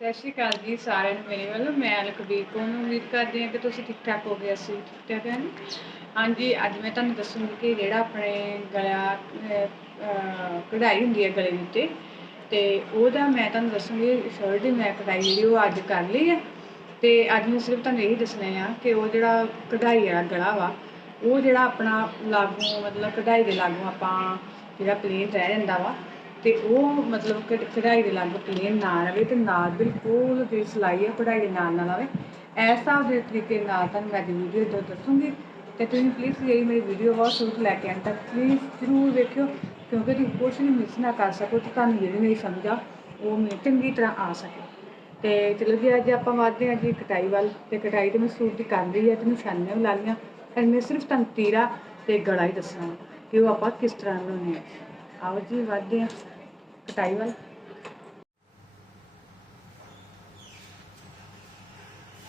ਸਤਿ ਸ਼੍ਰੀ ਅਕਾਲ ਜੀ ਸਾਰਿਆਂ ਨੂੰ ਮੇਰੇ ਵੱਲੋਂ। ਮੈਂ ਲਖਬੀਰ ਕੌਰ ਨੂੰ ਉਮੀਦ ਕਰਦੀ ਹਾਂ ਕਿ ਤੁਸੀਂ ਠੀਕ ਠਾਕ ਹੋ ਗਏ, ਅਸੀਂ ਠੀਕ ਠਾਕ ਹਾਂ ਹਾਂਜੀ, ਅੱਜ ਮੈਂ ਤੁਹਾਨੂੰ ਦੱਸੂੰਗੀ ਕਿ ਜਿਹੜਾ ਆਪਣੇ ਗਲਾ ਕਢਾਈ ਹੁੰਦੀ ਹੈ ਗਲੇ ਦੇ ਉੱਤੇ, ਤੇ ਉਹਦਾ ਮੈਂ ਤੁਹਾਨੂੰ ਦੱਸੂੰਗੀ ਸ਼ਰਟ ਦੀ ਮੈਂ ਕਢਾਈ ਜਿਹੜੀ ਉਹ ਅੱਜ ਕਰ ਲਈ ਹੈ। ਤੇ ਅੱਜ ਮੈਂ ਸਿਰਫ ਤੁਹਾਨੂੰ ਇਹੀ ਦੱਸਣਾ ਆ ਕਿ ਉਹ ਜਿਹੜਾ ਕਢਾਈ ਵਾਲਾ ਗਲਾ ਵਾ, ਉਹ ਜਿਹੜਾ ਆਪਣਾ ਲਾਗੂ, ਮਤਲਬ ਕਢਾਈ ਦੇ ਲਾਗੂ ਆਪਾਂ ਜਿਹੜਾ ਪਲੇਨ ਰਹਿ ਜਾਂਦਾ ਵਾ ਤੇ ਉਹ ਮਤਲਬ ਕਿ ਕਢਾਈ ਦੇ ਲਾਗੂ ਪਲੇਨ ਨਾ ਰਵੇ ਤੇ ਨਾਲ ਬਿਲਕੁਲ ਜਿਹੜੀ ਸਿਲਾਈ ਹੈ ਕਢਾਈ ਦੇ ਨਾਲ ਨਾਲ ਆਵੇ। ਇਸ ਹਿਸਾਬ ਦੇ ਤਰੀਕੇ ਨਾਲ ਤੁਹਾਨੂੰ ਮੈਂ ਅੱਜ ਵੀਡੀਓ ਦੋ ਦੱਸੂੰਗੀ। ਤੇ ਤੁਸੀਂ ਪਲੀਜ਼ ਜਿਹੜੀ ਮੇਰੀ ਵੀਡੀਓ ਬਹੁਤ ਸ਼ੁਰੂ ਤੋਂ ਲੈ ਕੇ ਅੰਤ ਤੱਕ ਪਲੀਜ਼ ਜ਼ਰੂਰ ਵੇਖਿਓ, ਕਿਉਂਕਿ ਤੁਸੀਂ ਕੁਛ ਵੀ ਮਿਸ ਨਾ ਕਰ ਸਕੋ ਤੇ ਤੁਹਾਨੂੰ ਜਿਹੜੀ ਮੇਰੀ ਸਮਝ ਆ, ਉਹ ਮੈਨੂੰ ਚੰਗੀ ਤਰ੍ਹਾਂ ਆ ਸਕੇ। ਤੇ ਚਲੋ ਜੀ, ਅੱਜ ਆਪਾਂ ਵਧਦੇ ਹਾਂ ਜੀ ਕਟਾਈ ਵੱਲ। ਤੇ ਕਟਾਈ ਤੇ ਮੈਂ ਸੂਟ ਦੀ ਕਰ ਲਈ ਹੈ ਤੇ ਨਿਸ਼ਾਨੀਆਂ ਵੀ ਲਾ ਲਈਆਂ। ਤੇ ਮੈਂ ਸਿਰਫ ਤੁਹਾਨੂੰ ਤੀਰਾ ਤੇ ਗਲਾ ਹੀ ਦੱਸਣਾ ਕਿ ਉਹ ਆਪਾਂ ਕਿਸ ਤਰ੍ਹਾਂ ਬਣਾਉਣੇ ਆ। ਆਓ ਜੀ ਵਧਦੇ ਹਾਂ ਕਟਾਈ ਵੱਲ।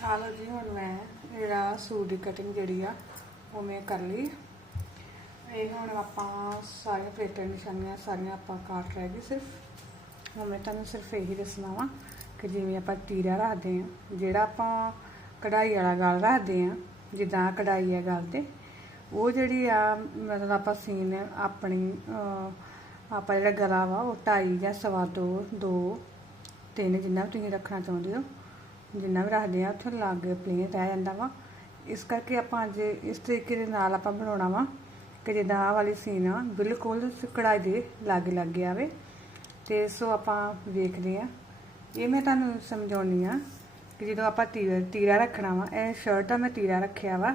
ਆ ਜੀ, ਹੁਣ ਮੈਂ ਜਿਹੜਾ ਸੂਟ ਦੀ ਕਟਿੰਗ ਜਿਹੜੀ ਆ, ਉਹ ਮੈਂ ਕਰ ਲਈ। ਇਹ ਹੁਣ ਆਪਾਂ ਸਾਰੀਆਂ ਪਲੇਟਾਂ ਨਿਸ਼ਾਨੀਆਂ, ਸਾਰੀਆਂ ਆਪਾਂ ਕਾਟ ਰਹਿ ਗਏ ਸਿਰਫ। ਹੁਣ ਮੈਂ ਤੁਹਾਨੂੰ ਸਿਰਫ ਇਹੀ ਦੱਸਣਾ ਵਾ ਕਿ ਜਿਵੇਂ ਆਪਾਂ ਤੀਰਾ ਰੱਖਦੇ ਆ ਜਿਹੜਾ ਆਪਾਂ ਕਢਾਈ ਵਾਲਾ ਗਲ ਰੱਖਦੇ ਆ ਜਿੱਦਾਂ ਕਢਾਈ ਹੈ ਗਲ ਤੇ, ਉਹ ਜਿਹੜੀ ਆ, ਮਤਲਬ ਆਪਾਂ ਸੀਨ ਆਪਣੀ ਆਪਾਂ ਜਿਹੜਾ ਗਲਾ ਵਾ ਉਹ ਢਾਈ ਜਾਂ ਸਵਾ ਦੋ ਦੋ, ਤਿੰਨ ਜਿੰਨਾ ਵੀ ਤੁਸੀਂ ਰੱਖਣਾ ਚਾਹੁੰਦੇ ਹੋ, ਜਿੰਨਾ ਵੀ ਰੱਖਦੇ ਆ, ਉੱਥੇ ਲਾਗੇ ਪਲੇਨ ਰਹਿ ਜਾਂਦਾ ਵਾ। ਇਸ ਕਰਕੇ ਆਪਾਂ ਅੱਜ ਇਸ ਤਰੀਕੇ ਦੇ ਨਾਲ ਆਪਾਂ ਬਣਾਉਣਾ ਵਾ ਕਿ ਜਿੱਦਾਂ ਆਹ ਵਾਲੀ ਸੀਨ ਆ, ਬਿਲਕੁਲ ਕਢਾਈ ਦੇ ਲਾਗੇ ਲਾਗੇ ਆਵੇ ਤੇ ਸੋ ਆਪਾਂ ਵੇਖਦੇ ਆ। ਇਹ ਮੈਂ ਤੁਹਾਨੂੰ ਸਮਝਾਉਣੀ ਆ ਕਿ ਜਦੋਂ ਆਪਾਂ ਤੀਰਾ ਤੀਰਾ ਰੱਖਣਾ ਵਾ, ਇਹ ਸ਼ਰਟ ਦਾ ਮੈਂ ਤੀਰਾ ਰੱਖਿਆ ਵਾ।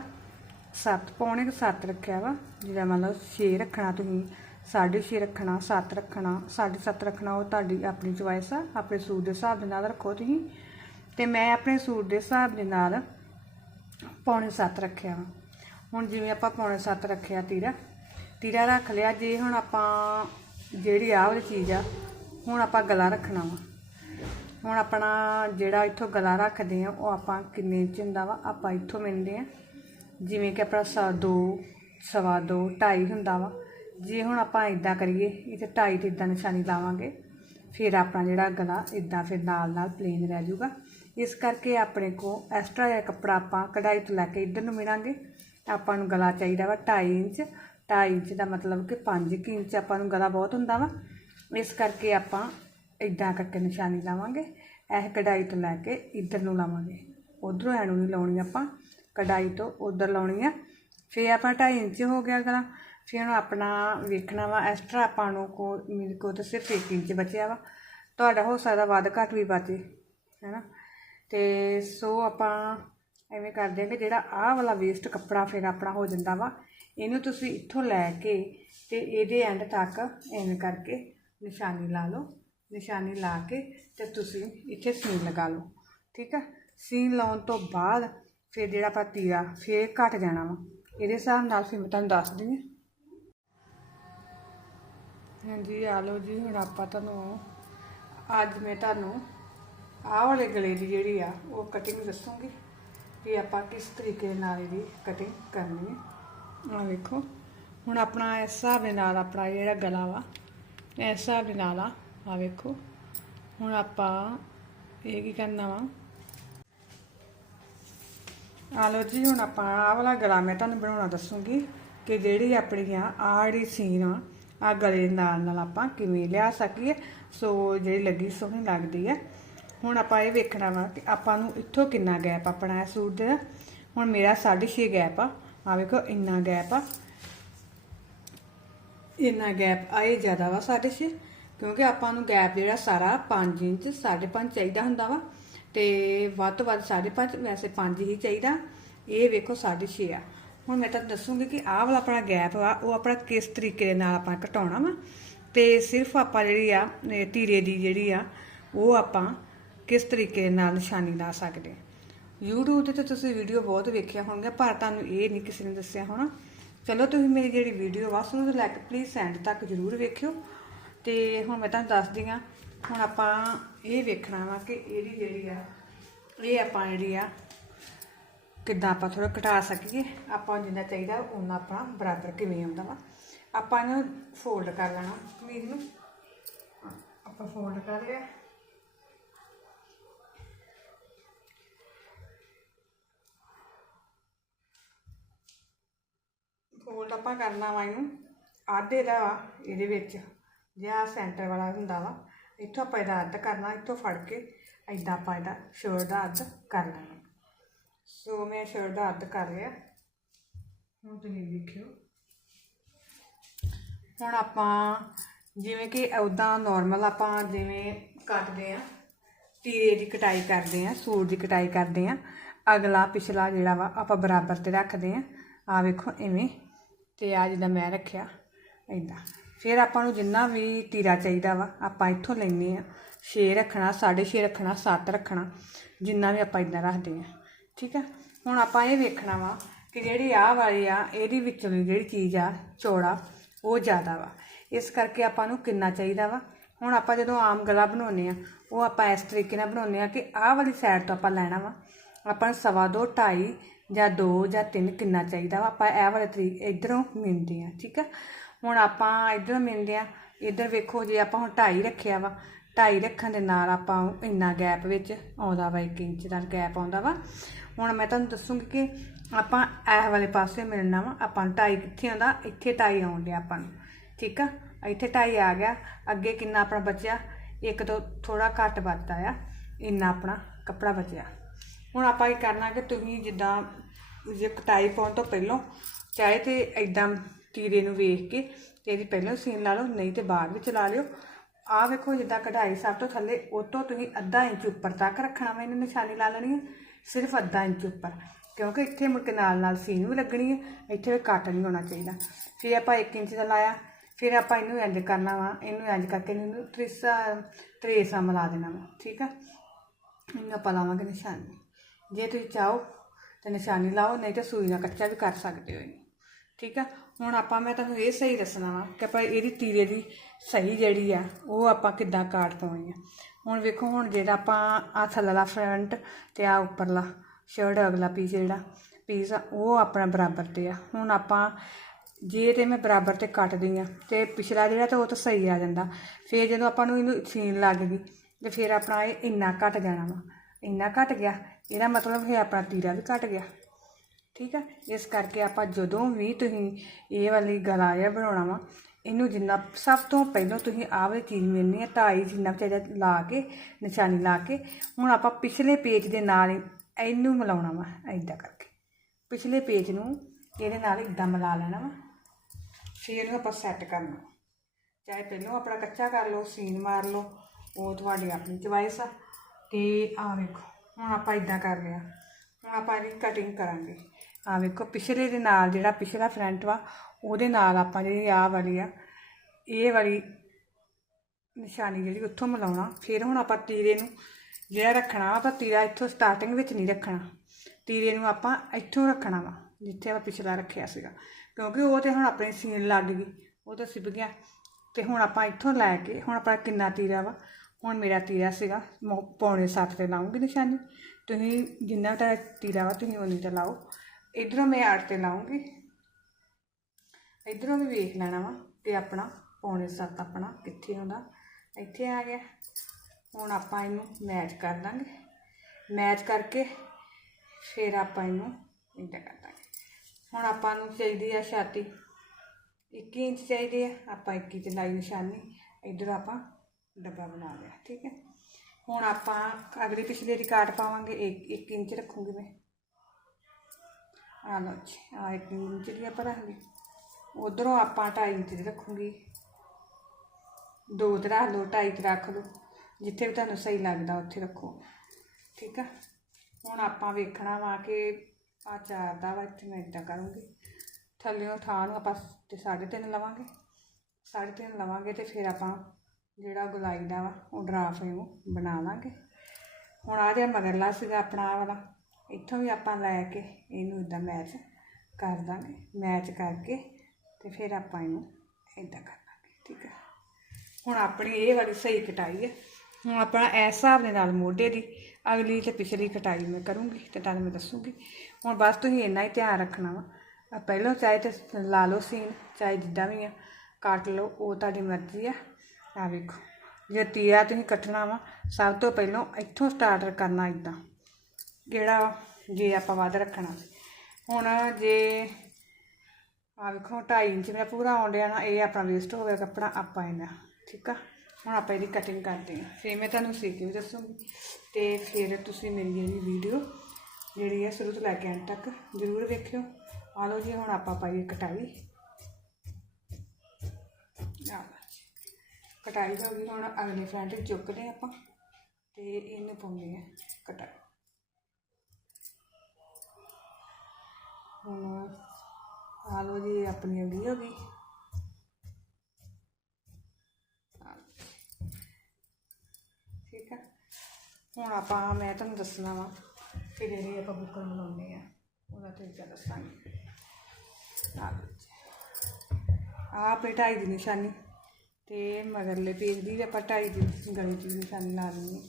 7 ਪੌਣੇ ਕੁ 7 ਰੱਖਿਆ ਵਾ। ਜਿਹੜਾ ਮੰਨ ਲਓ 6 ਰੱਖਣਾ ਤੁਸੀਂ 6.5 ਰੱਖਣਾ 7 ਰੱਖਣਾ 7.5 ਰੱਖਣਾ, ਉਹ ਤੁਹਾਡੀ ਆਪਣੀ ਚੁਆਇਸ ਆ। ਆਪਣੇ ਸੂਟ ਦੇ ਹਿਸਾਬ ਦੇ ਨਾਲ ਰੱਖੋ ਤੁਸੀਂ। ਤੇ ਮੈਂ ਆਪਣੇ ਸੂਟ ਦੇ ਹਿਸਾਬ ਦੇ ਨਾਲ ਪੌਣੇ 7 ਰੱਖਿਆ ਵਾ। ਹੁਣ ਜਿਵੇਂ ਆਪਾਂ ਪੌਣੇ 7 ਰੱਖਿਆ ਤੀਰਾ ਤੀਰਾ ਰੱਖ ਲਿਆ। ਜੇ ਹੁਣ ਆਪਾਂ, ਜਿਹੜੀ ਆਹ ਵਾਲੀ ਚੀਜ਼ ਆ, ਹੁਣ ਆਪਾਂ ਗਲਾ ਰੱਖਣਾ ਵਾ। ਹੁਣ ਆਪਣਾ ਜਿਹੜਾ ਇੱਥੋਂ ਗਲਾ ਰੱਖਦੇ ਆ, ਉਹ ਆਪਾਂ ਕਿੰਨੇ ਇੰਚ ਹੁੰਦਾ ਵਾ, ਆਪਾਂ ਇੱਥੋਂ ਮਿਲਦੇ ਆ। ਜਿਵੇਂ ਕਿ ਆਪਣਾ ਸਾ ਦੋ, ਸਵਾ ਦੋ, ਢਾਈ ਹੁੰਦਾ ਵਾ। ਜੇ ਹੁਣ ਆਪਾਂ ਇਦਾਂ ਕਰੀਏ, ਇੱਥੇ ਢਾਈ ਤੇ ਇਦਾਂ ਨਿਸ਼ਾਨੀ ਲਾਵਾਂਗੇ, ਫਿਰ ਆਪਣਾ ਜਿਹੜਾ ਗਲਾ ਇਦਾਂ ਫਿਰ ਨਾਲ ਨਾਲ ਪਲੇਨ ਰਹਿ ਜਾਊਗਾ। ਇਸ ਕਰਕੇ ਆਪਣੇ ਕੋ ਐਕਸਟਰਾ ਜਿਹਾ ਕੱਪੜਾ ਆਪਾਂ ਕਢਾਈ ਤੋਂ ਲੈ ਕੇ ਇੱਧਰ ਨੂੰ ਮਿਲਾਂਗੇ। ਆਪਾਂ ਨੂੰ ਗਲਾ ਚਾਹੀਦਾ ਵਾ 2.5 ਇੰਚ। 2.5 ਇੰਚ ਦਾ ਮਤਲਬ ਕਿ 5 ਇੰਚ ਆਪਾਂ ਨੂੰ ਗਲਾ ਬਹੁਤ ਹੁੰਦਾ ਵਾ। ਇਸ ਕਰਕੇ ਆਪਾਂ ਇਦਾਂ ਕਰਕੇ ਨਿਸ਼ਾਨੀ ਲਾਵਾਂਗੇ। ਇਹ ਕਢਾਈ ਤੋਂ ਲੈ ਕੇ ਇੱਧਰ ਨੂੰ ਲਾਵਾਂਗੇ। ਉਧਰੋਂ ਐਨੂੰ ਨਹੀਂ ਲਾਉਣੀ ਆਪਾਂ। ਕਢਾਈ ਤੋਂ ਉਧਰ ਲਾਉਣੀ ਆ। ਫਿਰ ਆਪਾਂ 2.5 ਇੰਚ ਹੋ ਗਿਆ ਗਲਾ। ਫਿਰ ਉਹਨੂੰ ਆਪਣਾ ਵੇਖਣਾ ਵਾ ਐਕਸਟਰਾ ਆਪਾਂ ਨੂੰ ਕੋ ਮੇਰੇ ਕੋਲ ਤਾਂ ਸਿਰਫ 1 ਇੰਚ ਬਚਿਆ ਵਾ। ਤੁਹਾਡਾ ਹੋ ਸਕਦਾ ਵੱਧ ਘੱਟ ਵੀ ਬਚੇ, ਹੈਨਾ। ਤੇ ਸੋ ਆਪਾਂ ਐਵੇਂ ਕਰਦੇ ਹਾਂ ਕਿ ਜਿਹੜਾ ਆਹ ਵਾਲਾ ਵੇਸਟ ਕੱਪੜਾ ਫਿਰ ਆਪਣਾ ਹੋ ਜਾਂਦਾ ਵਾ, ਇਹਨੂੰ ਤੁਸੀਂ ਇੱਥੋਂ ਲੈ ਕੇ ਤੇ ਇਹਦੇ ਐਂਡ ਤੱਕ ਐਵੇਂ ਕਰਕੇ ਨਿਸ਼ਾਨੀ ਲਾ ਲਓ। ਨਿਸ਼ਾਨੀ ਲਾ ਕੇ ਤੇ ਤੁਸੀਂ ਇੱਥੇ ਸੀਨ ਲਗਾ ਲਓ, ਠੀਕ ਹੈ ਸੀਨ ਲਾਉਣ ਤੋਂ ਬਾਅਦ ਫਿਰ ਜਿਹੜਾ ਆਪਾਂ ਤੀਰਾ, ਫਿਰ ਘਟ ਜਾਣਾ ਵਾ। ਇਹਦੇ ਹਿਸਾਬ ਨਾਲ ਫਿਰ ਮੈਂ ਤੁਹਾਨੂੰ ਦੱਸਦੀ ਹਾਂ ਹਾਂਜੀ, ਆ ਲਓ ਜੀ, ਹੁਣ ਆਪਾਂ ਤੁਹਾਨੂੰ ਅੱਜ ਮੈਂ ਤੁਹਾਨੂੰ ਆਹ ਵਾਲੇ ਗਲੇ ਦੀ ਜਿਹੜੀ ਆ, ਉਹ ਕਟਿੰਗ ਦੱਸੂਗੀ ਕਿ ਆਪਾਂ ਕਿਸ ਤਰੀਕੇ ਨਾਲ ਇਹਦੀ ਕਟਿੰਗ ਕਰਨੀ ਹੈ। ਆ ਵੇਖੋ, ਹੁਣ ਆਪਣਾ ਇਸ ਹਿਸਾਬ ਦੇ ਨਾਲ ਆਪਣਾ ਜਿਹੜਾ ਗਲਾ ਵਾ, ਇਸ ਹਿਸਾਬ ਦੇ ਨਾਲ ਆ ਆ ਵੇਖੋ, ਹੁਣ ਆਪਾਂ ਇਹ ਕੀ ਕਰਨਾ ਵਾ? ਆ ਲਓ ਜੀ, ਹੁਣ ਆਪਾਂ ਆਹ ਵਾਲਾ ਗਲਾ ਮੈਂ ਤੁਹਾਨੂੰ ਬਣਾਉਣਾ ਦੱਸੂਗੀ ਕਿ ਜਿਹੜੀ ਆਪਣੀ ਆ ਸੀਨ ਆ ਆ ਗਲੇ ਨਾਲ ਨਾਲ ਆਪਾਂ ਕਿਵੇਂ ਲਿਆ ਸਕੀਏ, ਸੋ ਜਿਹੜੀ ਲੱਗੀ ਸੋਹਣੀ ਲੱਗਦੀ ਹੈ ਹੁਣ ਆਪਾਂ ਇਹ ਵੇਖਣਾ ਵਾ ਕਿ ਆਪਾਂ ਨੂੰ ਇੱਥੋਂ ਕਿੰਨਾ ਗੈਪ ਆਪਣਾ ਇਹ ਸੂਟ ਦੇ। ਹੁਣ ਮੇਰਾ 6.5 ਗੈਪ ਆ। ਆ ਵੇਖੋ, ਇੰਨਾ ਗੈਪ ਆ। ਇੰਨਾ ਗੈਪ ਆਏ ਜ਼ਿਆਦਾ ਵਾ 6.5 ਕਿਉਂਕਿ ਆਪਾਂ ਨੂੰ ਗੈਪ ਜਿਹੜਾ ਸਾਰਾ 5 ਇੰਚ 5.5 ਚਾਹੀਦਾ ਹੁੰਦਾ ਵਾ। ਤੇ ਵੱਧ ਤੋਂ ਵੱਧ 5.5 ਵੈਸੇ 5 ਹੀ ਚਾਹੀਦਾ। ਇਹ ਵੇਖੋ 6.5 ਆ। ਹੁਣ ਮੈਂ ਤੁਹਾਨੂੰ ਦੱਸੂਗੀ ਕਿ ਆਹ ਵਾਲਾ ਆਪਣਾ ਗੈਪ ਵਾ, ਉਹ ਆਪਣਾ ਕਿਸ ਤਰੀਕੇ ਦੇ ਨਾਲ ਆਪਾਂ ਘਟਾਉਣਾ ਵਾ। ਤੇ ਸਿਰਫ ਆਪਾਂ ਜਿਹੜੀ ਆ ਧੀਰੇ ਦੀ ਜਿਹੜੀ ਆ, ਉਹ ਆਪਾਂ ਕਿਸ ਤਰੀਕੇ ਨਾਲ ਨਿਸ਼ਾਨੀ ਲਾ ਸਕਦੇ ਹਾਂ। YouTube ਤੇ ਤਾਂ ਤੁਸੀਂ ਵੀਡੀਓ ਬਹੁਤ ਵੇਖਿਆ ਹੋਣਗੇ, ਪਰ ਤੁਹਾਨੂੰ ਇਹ ਨਹੀਂ ਕਿਸੇ ਨੇ ਦੱਸਿਆ ਹੋਣਾ। ਚਲੋ ਤੁਸੀਂ ਮੇਰੀ ਜਿਹੜੀ ਵੀਡੀਓ ਵਾ ਸੁਣੋ ਲੈ ਕੇ ਪਲੀਜ਼ ਸੈਂਡ ਤੱਕ ਜ਼ਰੂਰ ਵੇਖਿਓ। ਤੇ ਹੁਣ ਮੈਂ ਤੁਹਾਨੂੰ ਦੱਸਦੀ ਆ ਹੁਣ ਆਪਾਂ ਇਹ ਵੇਖਣਾ ਵਾ ਕਿ ਇਹਦੀ ਜਿਹੜੀ ਆ, ਇਹ ਆਪਾਂ ਜਿਹੜੀ ਆ ਕਿੱਦਾਂ ਆਪਾਂ ਥੋੜਾ ਘਟਾ ਸਕੀਏ, ਆਪਾਂ ਜਿੰਨਾ ਚਾਹੀਦਾ ਉਹਨਾਂ ਆਪਣਾ ਬਰਾਬਰ ਕਿਵੇਂ ਆਉਂਦਾ ਵਾ। ਆਪਾਂ ਇਹਨੂੰ ਫੋਲਡ ਕਰ ਲੈਣਾ, ਕਮੀਜ਼ ਨੂੰ। ਆਪਾਂ ਫੋਲਡ ਕਰ ਲਿਆ। ਫੋਲਡ ਆਪਾਂ ਕਰਨਾ ਵਾ ਇਹਨੂੰ ਆਧੇ ਦਾ ਇਹਦੇ ਵਿੱਚ। ਜਿਹੜਾ ਸੈਂਟਰ ਵਾਲਾ ਹੁੰਦਾ ਵਾ, ਇੱਥੋਂ ਆਪਾਂ ਇਹਦਾ ਅੱਧ ਕਰਨਾ, ਇੱਥੋਂ ਫੜ ਕੇ ਇਦਾਂ ਆਪਾਂ ਇਹਦਾ ਸ਼ੋਰ ਦਾ ਅੱਧ ਕਰ ਲੈਣਾ। ਸੋ ਮੈਂ ਸ਼ਰਟ ਦਾ ਅੱਧ ਕਰ ਲਿਆ। ਹੁਣ ਤੁਸੀਂ ਦੇਖਿਓ ਹੁਣ ਆਪਾਂ ਜਿਵੇਂ ਕਿ ਉਦਾਂ ਨਾਰਮਲ ਆਪਾਂ ਜਿਵੇਂ ਕੱਟਦੇ ਆ, ਤੀਰੇ ਦੀ ਕਟਾਈ ਕਰਦੇ ਆ ਸੂਟ ਦੀ ਕਟਾਈ ਕਰਦੇ ਆ। ਅਗਲਾ, ਪਿਛਲਾ ਜਿਹੜਾ ਵਾ ਆਪਾਂ ਬਰਾਬਰ ਤੇ ਰੱਖਦੇ ਆ। ਆ ਵੇਖੋ ਐਵੇਂ ਤੇ ਆ ਜਿੱਦਾਂ ਮੈਂ ਰੱਖਿਆ ਇਦਾਂ ਫਿਰ ਆਪਾਂ ਨੂੰ ਜਿੰਨਾ ਵੀ ਤੀਰਾ ਚਾਹੀਦਾ ਵਾ, ਆਪਾਂ ਇੱਥੋਂ ਲੈਨੇ ਆ। 6 ਰੱਖਣਾ 6.5 ਰੱਖਣਾ 7 ਰੱਖਣਾ, ਜਿੰਨਾ ਵੀ ਆਪਾਂ ਇਦਾਂ ਰੱਖਦੇ ਆ। ਠੀਕ ਆ ਹੁਣ ਆਪਾਂ ਇਹ ਵੇਖਣਾ ਵਾ ਕਿ ਜਿਹੜੀ ਆਹ ਵਾਲੀ ਆ, ਇਹਦੀ ਵਿੱਚੋਂ ਦੀ ਜਿਹੜੀ ਚੀਜ਼ ਆ, ਚੌੜਾ, ਉਹ ਜ਼ਿਆਦਾ ਵਾ। ਇਸ ਕਰਕੇ ਆਪਾਂ ਨੂੰ ਕਿੰਨਾ ਚਾਹੀਦਾ ਵਾ? ਹੁਣ ਆਪਾਂ ਜਦੋਂ ਆਮ ਗਲਾ ਬਣਾਉਂਦੇ ਆ, ਉਹ ਆਪਾਂ ਇਸ ਤਰੀਕੇ ਨਾਲ ਬਣਾਉਂਦੇ ਆ ਕਿ ਆਹ ਵਾਲੀ ਸਾਈਡ ਤੋਂ ਆਪਾਂ ਲੈਣਾ ਵਾ। ਆਪਾਂ ਨੂੰ ਸਵਾ ਦੋ, ਢਾਈ ਜਾਂ 2 ਜਾਂ 3 ਕਿੰਨਾ ਚਾਹੀਦਾ ਵਾ? ਆਪਾਂ ਇਹ ਵਾਲੇ ਤਰੀਕੇ ਇਧਰੋਂ ਮਿਣਦੇ ਆ, ਠੀਕ ਆ ਹੁਣ ਆਪਾਂ ਇਧਰੋਂ ਮਿਣਦੇ ਆ, ਇਧਰ ਵੇਖੋ ਜੇ ਆਪਾਂ ਹੁਣ ਢਾਈ ਰੱਖਿਆ ਵਾ, ਢਾਈ ਰੱਖਣ ਦੇ ਨਾਲ ਆਪਾਂ ਇੰਨਾ ਗੈਪ ਵਿੱਚ ਆਉਂਦਾ ਵਾ 1 ਇੰਚ ਦਾ ਗੈਪ ਆਉਂਦਾ ਵਾ। ਹੁਣ ਮੈਂ ਤੁਹਾਨੂੰ ਦੱਸੂਗੀ ਕਿ ਆਪਾਂ ਇਹ ਵਾਲੇ ਪਾਸੇ ਮਿਲਣਾ ਵਾ, ਆਪਾਂ ਨੂੰ ਢਾਈ ਕਿੱਥੇ ਆਉਂਦਾ? ਇੱਥੇ ਢਾਈ ਆਉਣ ਡਿਆ ਆਪਾਂ ਨੂੰ, ਠੀਕ ਆ? ਇੱਥੇ ਢਾਈ ਆ ਗਿਆ, ਅੱਗੇ ਕਿੰਨਾ ਆਪਣਾ ਬਚਿਆ? ਇੱਕ ਤੋਂ ਥੋੜਾ ਘੱਟ ਵੱਧਦਾ ਆ, ਇੰਨਾ ਆਪਣਾ ਕੱਪੜਾ ਬਚਿਆ। ਹੁਣ ਆਪਾਂ ਇਹ ਕਰਨਾ ਕਿ ਤੁਸੀਂ ਜਿੱਦਾਂ ਜੇ ਕਟਾਈ ਪਾਉਣ ਤੋਂ ਪਹਿਲਾਂ ਚਾਹੇ ਤੇ ਇਦਾਂ ਤੀਰੇ ਨੂੰ ਵੇਖ ਕੇ ਤੇ ਇਹਦੀ ਪਹਿਲਾਂ ਸੀਨ ਲਾ ਲਓ, ਨਹੀਂ ਤੇ ਬਾਅਦ ਵਿੱਚ ਲਾ ਲਿਓ। ਆਹ ਵੇਖੋ ਜਿੱਦਾਂ ਕਢਾਈ ਸਭ ਤੋਂ ਥੱਲੇ, ਉਹ ਤੋਂ ਤੁਸੀਂ ਅੱਧਾ ਇੰਚ ਉੱਪਰ ਤੱਕ ਰੱਖਣਾ ਵਾ, ਇਹਨੂੰ ਨਿਸ਼ਾਨੀ ਲਾ ਲੈਣੀ ਹੈ ਸਿਰਫ ਅੱਧਾ ਇੰਚ ਉੱਪਰ, ਕਿਉਂਕਿ ਇੱਥੇ ਮੁੜ ਕੇ ਨਾਲ ਨਾਲ ਸੀਨ ਵੀ ਲੱਗਣੀ ਹੈ, ਇੱਥੇ ਵੀ ਕੱਟ ਨਹੀਂ ਹੋਣਾ ਚਾਹੀਦਾ। ਫਿਰ ਆਪਾਂ 1 ਇੰਚ ਦਾ ਲਾਇਆ, ਫਿਰ ਆਪਾਂ ਇਹਨੂੰ ਇੰਜ ਕਰਨਾ ਵਾ, ਇਹਨੂੰ ਇੰਜ ਕਰਕੇ ਇਹਨੂੰ ਤ੍ਰਿਸਾ, ਤਰੇਸਾ ਮਿਲਾ ਦੇਣਾ ਵਾ, ਠੀਕ ਆ? ਇਹਨੂੰ ਆਪਾਂ ਲਾਵਾਂਗੇ ਨਿਸ਼ਾਨੀ। ਜੇ ਤੁਸੀਂ ਚਾਹੋ ਤਾਂ ਨਿਸ਼ਾਨੀ ਲਾਓ, ਨਹੀਂ ਤਾਂ ਸੂਈ ਨਾਲ ਕੱਚਾ ਵੀ ਕਰ ਸਕਦੇ ਹੋ ਇਹਨੂੰ, ਠੀਕ ਆ? ਹੁਣ ਆਪਾਂ, ਮੈਂ ਤੁਹਾਨੂੰ ਇਹ ਸਹੀ ਦੱਸਣਾ ਵਾ ਕਿ ਆਪਾਂ ਇਹਦੀ ਤੀਰੇ ਦੀ ਸਹੀ ਜਿਹੜੀ ਆ, ਉਹ ਆਪਾਂ ਕਿੱਦਾਂ ਕਾਟ ਪਾਉਣੀ ਆ। ਹੁਣ ਵੇਖੋ, ਹੁਣ ਜਿਹੜਾ ਆਪਾਂ ਆ ਥੱਲਲਾ ਫਰੰਟ ਤੇ ਆ ਉੱਪਰਲਾ ਸ਼ਰਟ ਅਗਲਾ ਪੀਸ ਜਿਹੜਾ ਪੀਸ ਆ, ਉਹ ਆਪਣਾ ਬਰਾਬਰ ਤੇ ਆ। ਹੁਣ ਆਪਾਂ ਜੇ ਤੇ ਮੈਂ ਬਰਾਬਰ ਤੇ ਕੱਟਦੀ ਆ ਤੇ ਪਿਛਲਾ ਜਿਹੜਾ ਤਾਂ ਉਹ ਤਾਂ ਸਹੀ ਆ ਜਾਂਦਾ। ਫਿਰ ਜਦੋਂ ਆਪਾਂ ਨੂੰ ਇਹਨੂੰ ਸੀਨ ਲੱਗ ਗਈ ਤੇ ਫਿਰ ਆਪਣਾ ਇਹ ਇੰਨਾ ਘਟ ਜਾਣਾ ਵਾ। ਇੰਨਾ ਘਟ ਗਿਆ, ਇਹਦਾ ਮਤਲਬ ਹੈ ਆਪਣਾ ਤੀਰਾ ਵੀ ਘਟ ਗਿਆ। ਠੀਕ ਆ? ਇਸ ਕਰਕੇ ਆਪਾਂ ਜਦੋਂ ਵੀ ਤੁਸੀਂ ਇਹ ਵਾਲੀ ਗਲਾ ਜਿਹਾ ਬਣਾਉਣਾ ਵਾ ਇਹਨੂੰ ਜਿੰਨਾ ਸਭ ਤੋਂ ਪਹਿਲਾਂ ਤੁਸੀਂ ਆਹ ਵਾਲੀ ਚੀਜ਼ ਮਿਲਣੀ ਹੈ, ਢਾਈ ਜਿੰਨਾ ਚਾਹੀਦਾ ਲਾ ਕੇ, ਨਿਸ਼ਾਨੀ ਲਾ ਕੇ। ਹੁਣ ਆਪਾਂ ਪਿਛਲੇ ਪੇਜ ਦੇ ਨਾਲ ਇਹਨੂੰ ਮਿਲਾਉਣਾ ਵਾ ਐਦਾਂ ਕਰਕੇ। ਪਿਛਲੇ ਪੇਜ ਨੂੰ ਇਹਦੇ ਨਾਲ ਇਦਾਂ ਮਿਲਾ ਲੈਣਾ ਵਾ। ਫਿਰ ਇਹਨੂੰ ਆਪਾਂ ਸੈੱਟ ਕਰਨਾ। ਚਾਹੇ ਪਹਿਲਾਂ ਆਪਣਾ ਕੱਚਾ ਕਰ ਲਓ, ਸੀਨ ਮਾਰ ਲਓ, ਉਹ ਤੁਹਾਡੀ ਆਪਣੀ ਚੁਆਇਸ ਆ। ਤੇ ਆ ਵੇਖੋ, ਹੁਣ ਆਪਾਂ ਇਦਾਂ ਕਰ ਲਿਆ। ਹੁਣ ਆਪਾਂ ਇਹਦੀ ਕਟਿੰਗ ਕਰਾਂਗੇ। ਆ ਵੇਖੋ, ਪਿਛਲੇ ਦੇ ਨਾਲ ਜਿਹੜਾ ਪਿਛਲਾ ਫਰੰਟ ਵਾ, ਉਹਦੇ ਨਾਲ ਆਪਾਂ ਜਿਹੜੀ ਆਹ ਵਾਲੀ ਆ, ਇਹ ਵਾਲੀ ਨਿਸ਼ਾਨੀ ਜਿਹੜੀ ਉੱਥੋਂ ਮਿਲਾਉਣਾ। ਫਿਰ ਹੁਣ ਆਪਾਂ ਤੀਰੇ ਨੂੰ ਜਿਹੜਾ ਰੱਖਣਾ ਆਪਾਂ ਤੀਰਾ ਇੱਥੋਂ ਸਟਾਰਟਿੰਗ ਵਿੱਚ ਨਹੀਂ ਰੱਖਣਾ। ਤੀਰੇ ਨੂੰ ਆਪਾਂ ਇੱਥੋਂ ਰੱਖਣਾ ਵਾ, ਜਿੱਥੇ ਆਪਾਂ ਪਿਛਲਾ ਰੱਖਿਆ ਸੀਗਾ। ਕਿਉਂਕਿ ਉਹ ਤੇ ਹੁਣ ਆਪਣੀ ਸੀਨ ਲੱਗ ਗਈ, ਉਹ ਤਾਂ ਸਿੱਬ ਗਿਆ। ਤੇ ਹੁਣ ਆਪਾਂ ਇੱਥੋਂ ਲੈ ਕੇ, ਹੁਣ ਆਪਣਾ ਕਿੰਨਾ ਤੀਰਾ ਵਾ, ਹੁਣ ਮੇਰਾ ਤੀਰਾ ਸੀਗਾ, ਮੋ- ਪੌਣੇ 7 ਤੇ ਲਾਉਂਗੀ ਨਿਸ਼ਾਨੀ। ਤੁਸੀਂ ਜਿੰਨਾ ਤਾਂ ਤੀਰਾ ਵਾ, ਤੁਸੀਂ ਉਨੀ ਤੇ ਲਾਓ। ਇਧਰੋਂ ਮੈਂ 8 ਤੇ ਲਾਉਂਗੀ। ਇਧਰੋਂ ਵੀ ਵੇਖ ਲੈਣਾ ਵਾ ਤੇ ਆਪਣਾ, ਪੌਣੇ 7 ਆਪਣਾ, ਕਿੱਥੇ ਆਉਂਦਾ ਇੱਥੇ ਆ ਗਿਆ। ਹੁਣ ਆਪਾਂ ਇਹਨੂੰ ਮੈਚ ਕਰ ਦਾਂਗੇ ਮੈਚ ਕਰਕੇ ਫਿਰ ਆਪਾਂ ਇਹਨੂੰ ਇੰਟਾ ਕਰ ਦਾਂਗੇ ਹੁਣ ਆਪਾਂ ਨੂੰ ਚਾਹੀਦੀ ਆ ਛਾਤੀ। 21 ਇੰਚ ਚਾਹੀਦੀ ਹੈ ਆਪਾਂ 21 ਤੇ ਲਾਈ ਨਿਸ਼ਾਨੀ। ਇੱਧਰ ਆਪਾਂ ਡੱਬਾ ਬਣਾ ਲਿਆ, ਠੀਕ ਹੈ। ਹੁਣ ਆਪਾਂ ਅਗਲੀ ਪਿਛਲੇ ਦੀ ਕਾਟ ਪਾਵਾਂਗੇ 1 ਇੰਚ ਰੱਖੂਗੀ ਮੈਂ। ਆ ਲਓ ਜੀ ਆ 1 ਇੰਚ ਦੀ ਆਪਾਂ ਰੱਖ ਲਈ। ਉਧਰੋਂ ਆਪਾਂ 2.5 ਇੰਚ ਦੀ ਰੱਖੂਗੀ। ਦੋ ਤੇ ਰੱਖ ਲਓ 2.5 ਤੇ ਰੱਖ ਲਓ। ਜਿੱਥੇ ਵੀ ਤੁਹਾਨੂੰ ਸਹੀ ਲੱਗਦਾ, ਉੱਥੇ ਰੱਖੋ। ਠੀਕ ਆ? ਹੁਣ ਆਪਾਂ ਵੇਖਣਾ ਵਾ ਕਿ ਆ ਚਾਰ ਦਾ ਵਾ, ਇੱਥੇ ਮੈਂ ਇਦਾਂ ਕਰੂੰਗੀ। ਥੱਲਿਓਂ ਥਾਂ ਨੂੰ ਆਪਾਂ ਤੇ 3.5 ਲਵਾਂਗੇ। 3.5 ਲਵਾਂਗੇ ਤੇ ਫਿਰ ਆਪਾਂ ਜਿਹੜਾ ਗੁਲਾਈ ਦਾ ਵਾ, ਉਹ ਡਰਾ ਫਰੇਮ ਬਣਾ ਲਾਂਗੇ। ਹੁਣ ਆ ਜਿਹੜਾ ਮਗਰਲਾ ਸੀਗਾ ਆਪਣਾ ਆਹ ਵਾਲਾ। ਇੱਥੋਂ ਵੀ ਆਪਾਂ ਲੈ ਕੇ ਇਹਨੂੰ ਇਦਾਂ ਮੈਚ ਕਰ ਦਾਂਗੇ ਮੈਚ ਕਰਕੇ ਤੇ ਫਿਰ ਆਪਾਂ ਇਹਨੂੰ ਇਦਾਂ ਕਰ ਲਾਂਗੇ, ਠੀਕ ਹੈ ਹੁਣ ਆਪਣੀ ਇਹ ਵਾਲੀ ਸਹੀ ਕਟਾਈ ਹੈ ਹੁਣ ਆਪਣਾ ਇਸ ਹਿਸਾਬ ਦੇ ਨਾਲ ਮੋਢੇ ਦੀ ਅਗਲੀ ਤੇ ਪਿਛਲੀ ਕਟਾਈ ਮੈਂ ਕਰੂੰਗੀ ਤੇ ਤੁਹਾਨੂੰ ਮੈਂ ਦੱਸੂਗੀ। ਹੁਣ ਬਸ ਤੁਸੀਂ ਇੰਨਾ ਹੀ ਧਿਆਨ ਰੱਖਣਾ ਵਾ। ਆ ਪਹਿਲਾਂ ਚਾਹੇ ਤੇ ਲਾ ਲਓ ਸੀਨ, ਚਾਹੇ ਜਿੱਦਾਂ ਵੀ ਆ, ਕੱਟ ਲਓ, ਉਹ ਤੁਹਾਡੀ ਮਰਜ਼ੀ ਆ। ਆ ਵੇਖੋ, ਜੇ ਤੀਰਾ ਤੁਸੀਂ ਕੱਟਣਾ ਵਾ, ਸਭ ਤੋਂ ਪਹਿਲਾਂ ਇੱਥੋਂ ਸਟਾਰਟ ਕਰਨਾ ਇਦਾਂ ਕਿਹੜਾ ਜੇ ਆਪਾਂ ਵੱਧ ਰੱਖਣਾ। ਹੁਣ ਜੇ ਆ ਵੇਖੋ 2.5 ਇੰਚ ਮੇਰਾ ਪੂਰਾ ਆਉਣ ਡਿਆ ਨਾ, ਇਹ ਆਪਣਾ ਵੇਸਟ ਹੋ ਗਿਆ ਕੱਪੜਾ, ਆਪਾਂ ਇਹਦਾ ਠੀਕ ਆ? ਹੁਣ ਆਪਾਂ ਇਹਦੀ ਕਟਿੰਗ ਕਰਦੇ ਹਾਂ। ਫਿਰ ਮੈਂ ਤੁਹਾਨੂੰ ਸੀ ਕੇ ਵੀ ਦੱਸੂਗੀ। ਤੇ ਫਿਰ ਤੁਸੀਂ ਮੇਰੀ ਜਿਹੜੀ ਵੀਡੀਓ ਜਿਹੜੀ ਹੈ ਸ਼ੁਰੂ ਤੋਂ ਲੈ ਕੇ ਅੰਤ ਤੱਕ ਜ਼ਰੂਰ ਵੇਖਿਓ। ਆ ਲਓ ਜੀ, ਹੁਣ ਆਪਾਂ ਪਾਈਏ ਕਟਾਈ। ਆ ਕਟਾਈ ਹੋ ਗਈ, ਹੁਣ ਅਗਲੇ ਫਰੰਟ ਚੁੱਕਦੇ ਆਪਾਂ। ਤੇ ਇਹਨੂੰ ਪਾਉਂਦੇ ਆ ਕਟਾਈ। ਹੁਣ ਆਲੋ ਜੀ ਆਪਣੀ ਅਗਲੀ ਹੋ ਗਈ ਠੀਕ ਆ ਹੁਣ ਆਪਾਂ, ਮੈਂ ਤੁਹਾਨੂੰ ਦੱਸਣਾ ਵਾ ਕਿ ਜਿਹੜੀ ਆਪਾਂ ਬੁੱਕਰ ਬਣਾਉਂਦੇ ਆ, ਉਹਦਾ ਤਰੀਕਾ ਦੱਸਾਂਗੇ। ਆ ਲਓ ਢਾਈ ਦੀ ਨਿਸ਼ਾਨੀ ਤੇ ਮਗਰਲੇ ਪੇਜ ਦੀ ਆਪਾਂ ਢਾਈ ਦੀ ਗਲੇ ਦੀ ਨਿਸ਼ਾਨੀ ਲਾ ਦਿੰਦੇ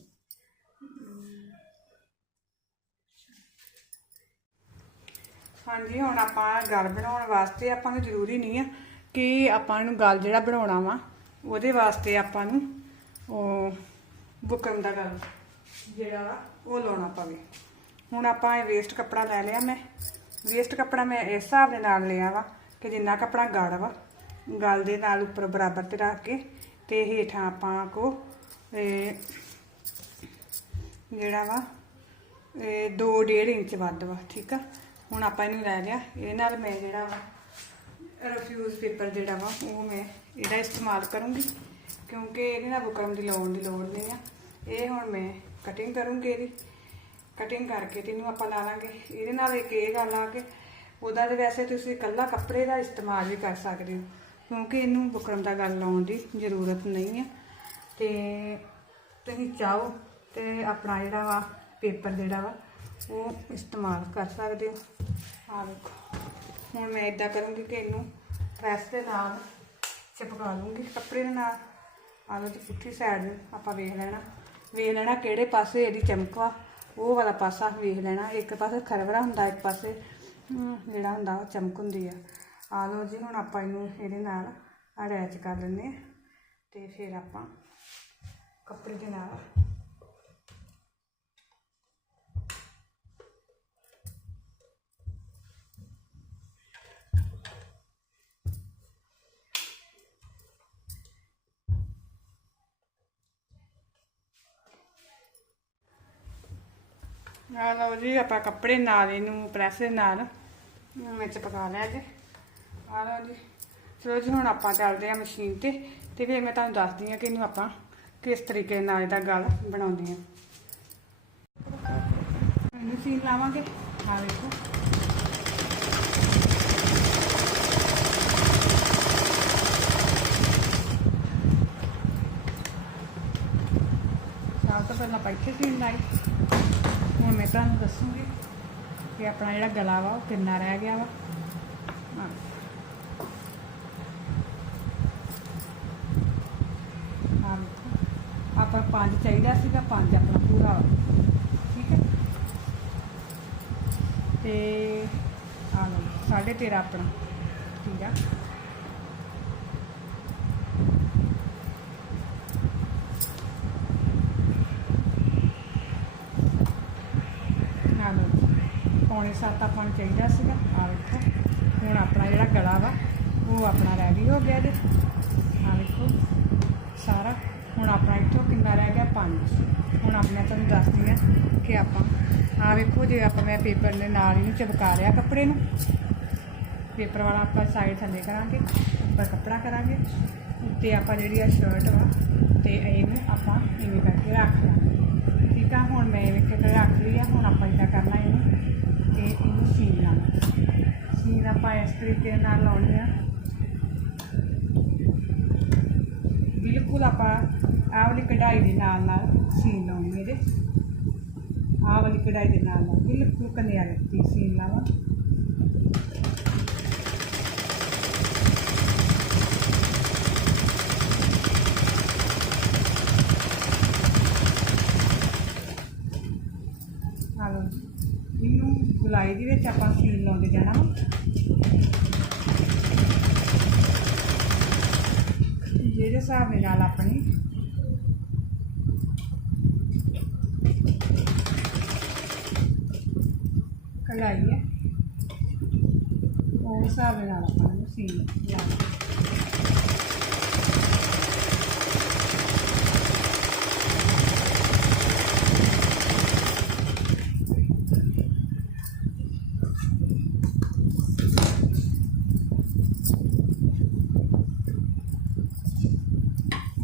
ਹਾਂਜੀ, ਹੁਣ ਆਪਾਂ ਗਲ ਬਣਾਉਣ ਵਾਸਤੇ ਆਪਾਂ ਨੂੰ ਜ਼ਰੂਰੀ ਨਹੀਂ ਆ ਕਿ ਆਪਾਂ ਨੂੰ ਗਲ ਜਿਹੜਾ ਬਣਾਉਣਾ ਵਾ, ਉਹਦੇ ਵਾਸਤੇ ਆਪਾਂ ਨੂੰ ਉਹ ਬੁਕਰਮ ਦਾ ਗਲ ਜਿਹੜਾ ਵਾ, ਉਹ ਲਾਉਣਾ ਪਵੇ। ਹੁਣ ਆਪਾਂ ਇਹ ਵੇਸਟ ਕੱਪੜਾ ਲੈ ਲਿਆ ਮੈਂ। ਵੇਸਟ ਕੱਪੜਾ ਮੈਂ ਇਸ ਹਿਸਾਬ ਦੇ ਨਾਲ ਲਿਆ ਵਾ ਕਿ ਜਿੰਨਾ ਕੱਪੜਾ ਗੜ ਵਾ, ਗਲ ਦੇ ਨਾਲ ਉੱਪਰ ਬਰਾਬਰ ਤੇ ਰੱਖ ਕੇ ਤੇ ਹੇਠਾਂ ਆਪਾਂ ਕੋ ਜਿਹੜਾ ਵਾ, ਇਹ 2.5 ਇੰਚ ਵੱਧ ਵਾ, ਠੀਕ ਆ? ਹੁਣ ਆਪਾਂ ਇਹਨੂੰ ਲੈ ਲਿਆ। ਇਹਦੇ ਨਾਲ ਮੈਂ ਜਿਹੜਾ ਵਾ ਰਫਿਊਜ਼ ਪੇਪਰ ਜਿਹੜਾ ਵਾ, ਉਹ ਮੈਂ ਇਹਦਾ ਇਸਤੇਮਾਲ ਕਰੂੰਗੀ। ਕਿਉਂਕਿ ਇਹਦੇ ਨਾਲ ਬੁਕਰਮ ਦੀ ਲਾਉਣ ਦੀ ਲੋੜ ਨਹੀਂ ਆ। ਇਹ ਹੁਣ ਮੈਂ ਕਟਿੰਗ ਕਰੂੰਗੀ ਇਹਦੀ। ਕਟਿੰਗ ਕਰਕੇ ਤੇ ਇਹਨੂੰ ਆਪਾਂ ਲਾ ਲਾਂਗੇ। ਇਹਦੇ ਨਾਲ ਇੱਕ ਇਹ ਗੱਲ ਆ ਕਿ ਉਹਦਾ ਤੇ ਵੈਸੇ ਤੁਸੀਂ ਇਕੱਲਾ ਕੱਪੜੇ ਦਾ ਇਸਤੇਮਾਲ ਵੀ ਕਰ ਸਕਦੇ ਹੋ। ਕਿਉਂਕਿ ਇਹਨੂੰ ਬੁਕਰਮ ਦਾ ਗੱਲ ਲਾਉਣ ਦੀ ਜ਼ਰੂਰਤ ਨਹੀਂ ਹੈ ਤੇ ਤੁਸੀਂ ਚਾਹੋ ਤੇ ਆਪਣਾ ਜਿਹੜਾ ਵਾ ਪੇਪਰ ਜਿਹੜਾ ਵਾ ਉਹ ਇਸਤੇਮਾਲ ਕਰ ਸਕਦੇ ਹੋ। ਆ ਵੇਖੋ। ਹੁਣ ਮੈਂ ਇਦਾਂ ਕਰੂੰਗੀ ਕਿ ਇਹਨੂੰ ਪ੍ਰੈਸ ਦੇ ਨਾਲ ਚਿਪਕਾ ਲੂੰਗੀ, ਕੱਪੜੇ ਦੇ ਨਾਲ। ਆ ਲਓ ਜੀ, ਪੁੱਠੀ ਸਾਈਡ ਆਪਾਂ ਵੇਖ ਲੈਣਾ। ਵੇਖ ਲੈਣਾ ਕਿਹੜੇ ਪਾਸੇ ਇਹਦੀ ਚਮਕ ਵਾ ਉਹ ਵਾਲਾ ਪਾਸਾ ਵੇਖ ਲੈਣਾ। ਇੱਕ ਪਾਸੇ ਖਰਵਰਾ ਹੁੰਦਾ, ਇੱਕ ਪਾਸੇ ਜਿਹੜਾ ਹੁੰਦਾ ਉਹ ਚਮਕ ਹੁੰਦੀ ਆ। ਆ ਲਓ ਜੀ, ਹੁਣ ਆਪਾਂ ਇਹਨੂੰ ਇਹਦੇ ਨਾਲ ਅਟੈਚ ਕਰ ਲੈਂਦੇ ਆ। ਤੇ ਫਿਰ ਆਪਾਂ ਕੱਪੜੇ ਦੇ ਨਾਲ ਆ ਲਓ ਜੀ, ਆਪਾਂ ਕੱਪੜੇ ਨਾਲ ਇਹਨੂੰ ਪ੍ਰੈਸ ਦੇ ਨਾਲ ਵਿੱਚ ਪਕਾ ਲਿਆ ਜੀ। ਆ ਲਓ ਜੀ। ਚਲੋ ਜੀ, ਹੁਣ ਆਪਾਂ ਚੱਲਦੇ ਆ ਮਸ਼ੀਨ ਤੇ ਤੇ ਫਿਰ ਮੈਂ ਤੁਹਾਨੂੰ ਦੱਸਦੀ ਆ ਕਿ ਇਹਨੂੰ ਆਪਾਂ ਕਿਸ ਤਰੀਕੇ ਨਾਲ ਇਹਦਾ ਗਲ ਬਣਾਉਂਦੇ ਆ ਇਹਨੂੰ ਸੀਨ ਲਾਵਾਂਗੇ। ਆ ਦੇਖੋ। ਸਭ ਤੋਂ ਪਹਿਲਾਂ ਆਪਾਂ ਇੱਥੇ ਸੀਨ ਲਾਈ। ਮੈਂ ਤੁਹਾਨੂੰ ਦੱਸੂਗੀ ਕਿ ਆਪਣਾ ਜਿਹੜਾ ਗਲਾ ਵਾ, ਉਹ ਕਿੰਨਾ ਰਹਿ ਗਿਆ ਵਾ। ਆਪਾਂ ਪੰਜ ਚਾਹੀਦਾ ਸੀਗਾ, ਪੰਜ ਆਪਣਾ ਪੂਰਾ ਠੀਕ ਹੈ। ਤੇ ਆ ਲਓ, ਸਾਢੇ ਤੇਰਾਂ ਆਪਣਾ। ਠੀਕ ਆ ਲਓ ਪੌਣੇ ਸੱਤ ਆਪਾਂ ਨੂੰ ਚਾਹੀਦਾ ਸੀਗਾ। ਆ ਵੇਖੋ, ਹੁਣ ਆਪਣਾ ਜਿਹੜਾ ਗਲਾ ਵਾ, ਉਹ ਆਪਣਾ ਰੈਡੀ ਹੋ ਗਿਆ ਜੀ ਆ ਵੇਖੋ, ਸਾਰਾ। ਹੁਣ ਆਪਣਾ ਇੱਥੋਂ ਕਿੰਨਾ ਰਹਿ ਗਿਆ? ਪੰਜ। ਹੁਣ ਆਪਣਾ ਤੁਹਾਨੂੰ ਦੱਸਦੀ ਆ ਕਿ ਆਪਾਂ ਆ ਵੇਖੋ, ਜੇ ਆਪਾਂ ਮੈਂ ਪੇਪਰ ਦੇ ਨਾਲ ਇਹਨੂੰ ਚਿਪਕਾ ਲਿਆ ਕੱਪੜੇ ਨੂੰ। ਪੇਪਰ ਵਾਲਾ ਆਪਾਂ ਸਾਈਡ ਥੱਲੇ ਕਰਾਂਗੇ, ਉੱਪਰ ਕੱਪੜਾ ਕਰਾਂਗੇ। ਉੱਤੇ ਆਪਾਂ ਜਿਹੜੀ ਆ ਸ਼ਰਟ ਵਾ, ਤੇ ਇਹਨੂੰ ਆਪਾਂ ਇਵੇਂ ਕਰਕੇ ਰੱਖ ਲਾਂਗੇ। ਠੀਕ ਆ, ਹੁਣ ਮੈਂ ਇਵੇਂ ਕਰਕੇ ਰੱਖ ਲਈ ਆ, ਹੁਣ ਆਪਾਂ ਇਦਾਂ ਕਰਨਾ ਇਹਨੂੰ ਤੇ ਇਹਨੂੰ ਸੀਨ ਲਾਉਣਾ ਸੀਨ ਆਪਾਂ ਇਸ ਤਰੀਕੇ ਨਾਲ ਲਾਉਣੀ ਆ ਬਿਲਕੁਲ ਆਪਾਂ ਆਹ ਵਾਲੀ ਕਢਾਈ ਦੇ ਨਾਲ ਨਾਲ ਸੀਨ ਲਾਉਣੀ ਇਹਦੇ ਆਹ ਵਾਲੀ ਕਢਾਈ ਦੇ ਨਾਲ ਨਾਲ ਬਿਲਕੁਲ ਕਨਿਆਰੇ ਦੀ ਸੀਨ ਲਾਵਾਂ ਹਾਲੋ ਇਹਨੂੰ ਗੁਲਾਈ ਦੇ ਵਿੱਚ ਆਪਾਂ ਸੀਨ ਲਾਉਂਦੇ ਜਾਣਾ ਵਾ। ਜਿਹੜੇ ਹਿਸਾਬ ਦੇ ਨਾਲ ਆਪਣੀ ਕਢਾਈ ਹੈ, ਉਹ ਹਿਸਾਬ ਦੇ ਨਾਲ ਆਪਾਂ ਨੂੰ ਸੀਨ ਲਾ ਲਓ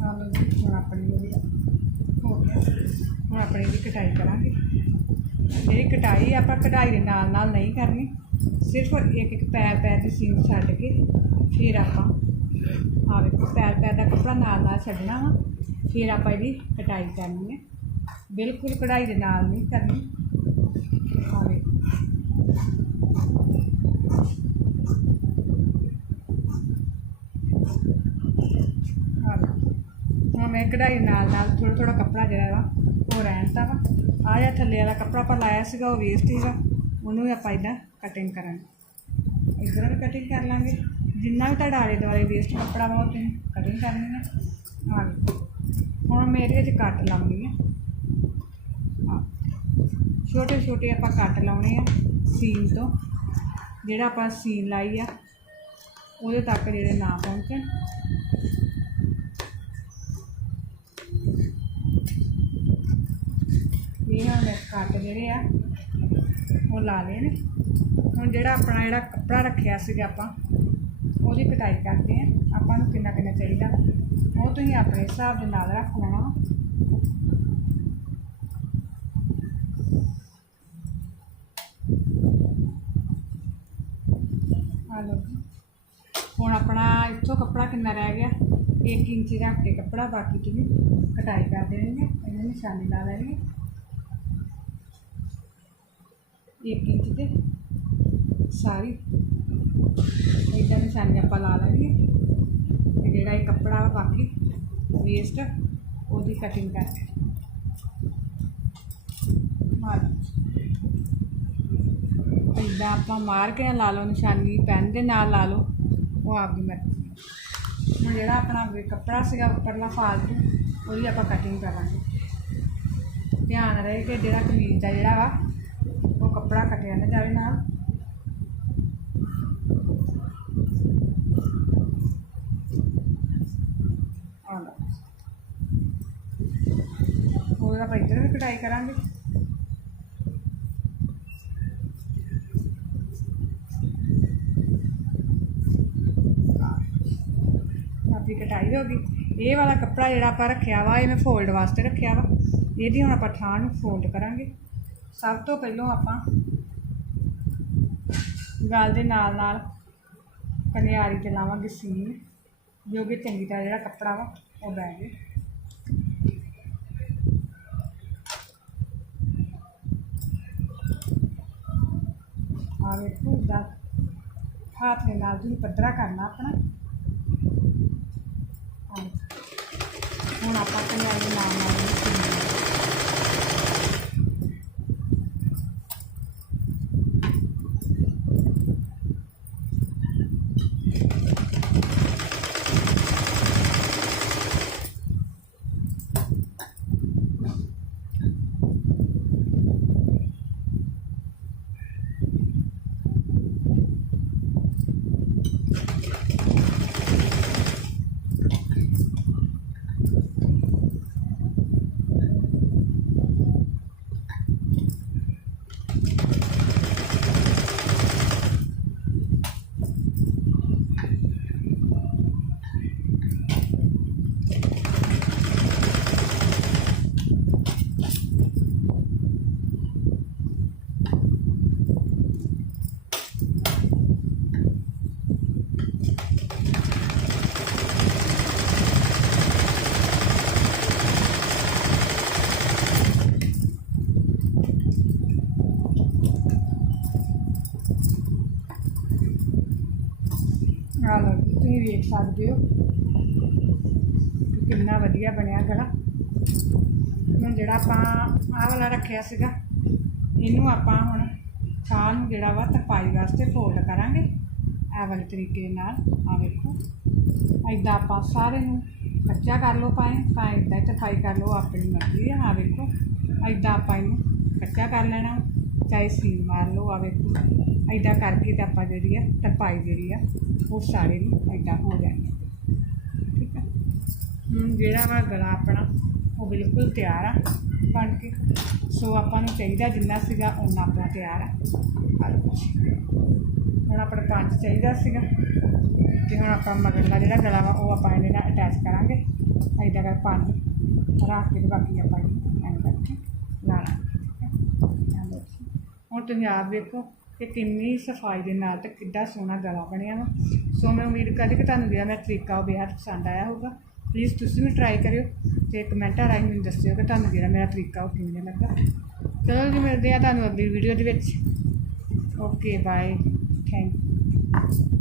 ਆ ਲਓ ਜੀ, ਹੁਣ ਆਪਣੀ ਜਿਹੜੀ ਹੋ ਗਿਆ ਹੁਣ ਆਪਣੀ ਦੀ ਕਟਾਈ ਕਰਾਂਗੇ ਜਿਹੜੀ ਕਟਾਈ ਆਪਾਂ ਕਢਾਈ ਦੇ ਨਾਲ ਨਾਲ ਨਹੀਂ ਕਰਨੀ। ਸਿਰਫ ਇੱਕ ਇੱਕ ਪੈਰ ਪੈਰ ਦੀ ਸੀਨ ਛੱਡ ਕੇ ਫਿਰ ਆਪਾਂ ਆ ਵੇਖੋ, ਪੈਰ ਪੈਰ ਦਾ ਕੱਪੜਾ ਨਾਲ ਨਾਲ ਛੱਡਣਾ ਵਾ। ਫਿਰ ਆਪਾਂ ਇਹਦੀ ਕਟਾਈ ਕਰਨੀ ਹੈ। ਬਿਲਕੁਲ ਕਢਾਈ ਦੇ ਨਾਲ ਨਹੀਂ ਕਰਨੀ। ਆ ਵੇਖੋ। ਆ ਹੁਣ ਮੈਂ ਕਢਾਈ ਨਾਲ ਨਾਲ ਥੋੜਾ ਥੋੜਾ ਕੱਪੜਾ ਜਿਹੜਾ ਵਾ, ਉਹ ਰਹਿਣ ਤਾ ਵਾ। ਆ ਜਾ ਥੱਲੇ ਵਾਲਾ ਕੱਪੜਾ ਆਪਾਂ ਲਾਇਆ ਸੀਗਾ, ਉਹ ਵੇਸਟ ਸੀਗਾ। ਉਹਨੂੰ ਵੀ ਆਪਾਂ ਇਦਾਂ ਕਟਿੰਗ ਕਰਾਂਗੇ। ਇਧਰ ਵੀ ਕਟਿੰਗ ਕਰ ਲਾਂਗੇ। ਜਿੰਨਾ ਵੀ ਤੁਹਾਡਾ ਆਲੇ ਦੁਆਲੇ ਵੇਸਟ ਕੱਪੜਾ ਵਾ, ਉਹ ਕਟਿੰਗ ਕਰਨੀ ਹੈ ਆ ਹੁਣ ਮੈਂ ਇਹਦੇ ਵਿੱਚ ਕੱਟ ਲਾਉਣੀ ਹੈ। ਆ ਛੋਟੇ ਛੋਟੇ ਆਪਾਂ ਕੱਟ ਲਾਉਣੇ ਆ ਸੀਨ ਤੋਂ। ਜਿਹੜਾ ਆਪਾਂ ਸੀਨ ਲਾਈ ਆ, ਉਹਦੇ ਤੱਕ ਜਿਹੜੇ ਨਾ ਪਹੁੰਚਣ ਇਹ ਹੁਣ ਕੱਟ ਜਿਹੜੇ ਆ। ਉਹ ਲਾ ਲਏ ਨੇ। ਹੁਣ ਜਿਹੜਾ ਆਪਣਾ ਜਿਹੜਾ ਕੱਪੜਾ ਰੱਖਿਆ ਸੀਗਾ ਆਪਾਂ, ਉਹਦੀ ਕਟਾਈ ਕਰਦੇ ਆ ਆਪਾਂ ਨੂੰ ਕਿੰਨਾ ਕਿੰਨਾ ਚਾਹੀਦਾ। ਉਹ ਤੁਸੀਂ ਆਪਣੇ ਹਿਸਾਬ ਦੇ ਨਾਲ ਰੱਖ ਲੈਣਾ। ਵਾ। ਹੁਣ ਆਪਣਾ ਇੱਥੋਂ ਕੱਪੜਾ ਕਿੰਨਾ ਰਹਿ ਗਿਆ? 1 ਇੰਚ ਰੱਖ ਕੇ ਕੱਪੜਾ, ਬਾਕੀ ਤੁਸੀਂ ਕਟਾਈ ਕਰ ਦੇਣੀ ਹੈ। ਇਹਨੂੰ ਨਿਸ਼ਾਨੀ ਲਾ ਲੈਣੀ ਹੈ 1 ਇੰਚ ਤੇ ਸਾਰੀ। ਇਦਾਂ ਨਿਸ਼ਾਨੀ ਆਪਾਂ ਲਾ ਲੈਣੀ ਹੈ। ਤੇ ਜਿਹੜਾ ਇਹ ਕੱਪੜਾ ਵਾ ਬਾਕੀ ਵੇਸਟ ਉਹਦੀ ਕਟਿੰਗ ਕਰ ਮਾਰ। ਇਦਾਂ ਆਪਾਂ ਮਾਰ ਕੇ ਲਾ ਲਓ ਨਿਸ਼ਾਨੀ, ਪੈਨ ਦੇ ਨਾਲ ਲਾ ਲਓ, ਉਹ ਆਪਦੀ ਮਰਜ਼ੀ ਹੈ। ਹੁਣ ਜਿਹੜਾ ਆਪਣਾ ਵੀ ਕੱਪੜਾ ਸੀਗਾ ਉੱਪਰਲਾ ਫਾਲਤੂ, ਉਹਦੀ ਆਪਾਂ ਕਟਿੰਗ ਕਰਾਂਗੇ। ਕੱਪੜਾ ਕੱਟਿਆ ਨਾ ਜਾਵੇ ਨਾਲ। ਆ ਉਹਦਾ ਆਪਾਂ ਇੱਧਰ ਵੀ ਕਟਾਈ ਕਰਾਂਗੇ। ਆਪਣੀ ਕਟਾਈ ਹੋ ਗਈ। ਇਹ ਵਾਲਾ ਕੱਪੜਾ ਜਿਹੜਾ ਆਪਾਂ ਰੱਖਿਆ ਵਾ ਇਹ ਮੈਂ ਫੋਲਡ ਵਾਸਤੇ ਰੱਖਿਆ ਵਾ। ਇਹਦੀ ਹੁਣ ਆਪਾਂ ਥਾਂ ਨੂੰ ਫੋਲਡ ਕਰਾਂਗੇ। ਸਭ ਤੋਂ ਪਹਿਲਾਂ ਆਪਾਂ ਗਲ ਦੇ ਨਾਲ ਨਾਲ ਕਨਿਆਰੀ ਤੇ ਲਾਵਾਂਗੇ ਸੀਨ, ਜੋ ਕਿ ਚੰਗੀ ਤਰ੍ਹਾਂ ਜਿਹੜਾ ਕੱਪੜਾ ਵਾ, ਉਹ ਬਹਿ ਜੇ। ਆ ਵੇਖੋ ਇਦਾਂ ਹੱਥ ਦੇ ਨਾਲ ਤੁਸੀਂ ਪੱਧਰਾ ਕਰਨਾ ਆਪਣਾ। ਹੁਣ ਆਪਾਂ ਕਨਿਆਰੀ ਦੇ ਨਾਲ ਨਾਲ ਇਹਨੂੰ ਸੀਨ ਆ ਲਓ ਜੀ, ਤੁਸੀਂ ਵੇਖ ਸਕਦੇ ਹੋ ਕਿੰਨਾ ਵਧੀਆ ਬਣਿਆ ਗਲਾ। ਹੁਣ ਜਿਹੜਾ ਆਪਾਂ ਆਹ ਵਾਲਾ ਰੱਖਿਆ ਸੀਗਾ ਇਹਨੂੰ ਆਪਾਂ ਹੁਣ ਥਾਂ ਨੂੰ ਜਿਹੜਾ ਵਾ ਤਰਪਾਈ ਵਾਸਤੇ ਫੋਲਡ ਕਰਾਂਗੇ। ਇਹ ਵਾਲੇ ਤਰੀਕੇ ਨਾਲ ਆ ਵੇਖੋ। ਐਦਾਂ ਆਪਾਂ ਸਾਰੇ ਨੂੰ ਕੱਚਾ ਕਰ ਲਓ ਭਾਵੇਂ ਭਾਵੇਂ ਇੱਦਾਂ ਹੀ ਤਰਪਾਈ ਕਰ ਲਓ ਆਪਣੀ ਮਰਜ਼ੀ ਆ ਆ ਵੇਖੋ। ਐਦਾਂ ਆਪਾਂ ਇਹਨੂੰ ਕੱਚਾ ਕਰ ਲੈਣਾ ਚਾਹੇ ਸੀਨ ਮਾਰ ਲਓ ਆ ਵੇਖੋ। ਐਦਾਂ ਕਰਕੇ ਤੇ ਆਪਾਂ ਜਿਹੜੀ ਆ ਤਰਪਾਈ ਜਿਹੜੀ ਆ ਉਹ ਸਾਰੇ ਨੂੰ ਐਦਾਂ ਹੋ ਜਾਣਗੇ। ਠੀਕ ਹੈ ਹੁਣ ਜਿਹੜਾ ਵਾ ਗਲਾ ਆਪਣਾ, ਉਹ ਬਿਲਕੁਲ ਤਿਆਰ ਆ ਬਣ ਕੇ। ਸੋ ਆਪਾਂ ਨੂੰ ਚਾਹੀਦਾ ਜਿੰਨਾ ਸੀਗਾ ਉਨਾ ਆਪਣਾ ਤਿਆਰ ਆ। ਹੁਣ ਆਪਣਾ ਪੰਜ ਚਾਹੀਦਾ ਸੀਗਾ। ਤੇ ਹੁਣ ਆਪਾਂ ਮਗਰਲਾ ਜਿਹੜਾ ਗਲਾ ਵਾ, ਉਹ ਆਪਾਂ ਇਹਦੇ ਨਾਲ ਅਟੈਚ ਕਰਾਂਗੇ। ਐਦਾਂ ਕਰ ਪੰਜ ਰੱਖ ਕੇ ਤੇ ਬਾਕੀ ਆਪਾਂ ਐਂ ਕਰਕੇ ਲਾਣਾ ਹੁਣ ਤੁਸੀਂ ਆਪ ਵੇਖੋ ਕਿ ਕਿੰਨੀ ਸਫ਼ਾਈ ਦੇ ਨਾਲ ਤੇ ਕਿੱਡਾ ਸੋਹਣਾ ਗਲਾ ਬਣਿਆ ਵਾ। ਸੋ ਮੈਂ ਉਮੀਦ ਕਰਦੀ ਕਿ ਤੁਹਾਨੂੰ ਜਿਹੜਾ ਮੇਰਾ ਤਰੀਕਾ ਉਹ ਬੇहद ਪਸੰਦ ਆਇਆ ਹੋਊਗਾ। ਪਲੀਜ਼ ਤੁਸੀਂ ਵੀ ਟਰਾਈ ਕਰਿਓ ਤੇ ਕਮੈਂਟਾਂ ਰਾਹੀਂ ਮੈਨੂੰ ਦੱਸਿਓ ਕਿ ਤੁਹਾਨੂੰ ਜਿਹੜਾ ਮੇਰਾ ਤਰੀਕਾ ਉਹ ਕਿਵੇਂ ਲੱਗਾ ਚਲੋ ਜੀ, ਮਿਲਦੇ ਆ ਤੁਹਾਨੂੰ ਅਗਲੀ ਵੀਡੀਓ ਦੇ ਵਿੱਚ। Okay bye thank you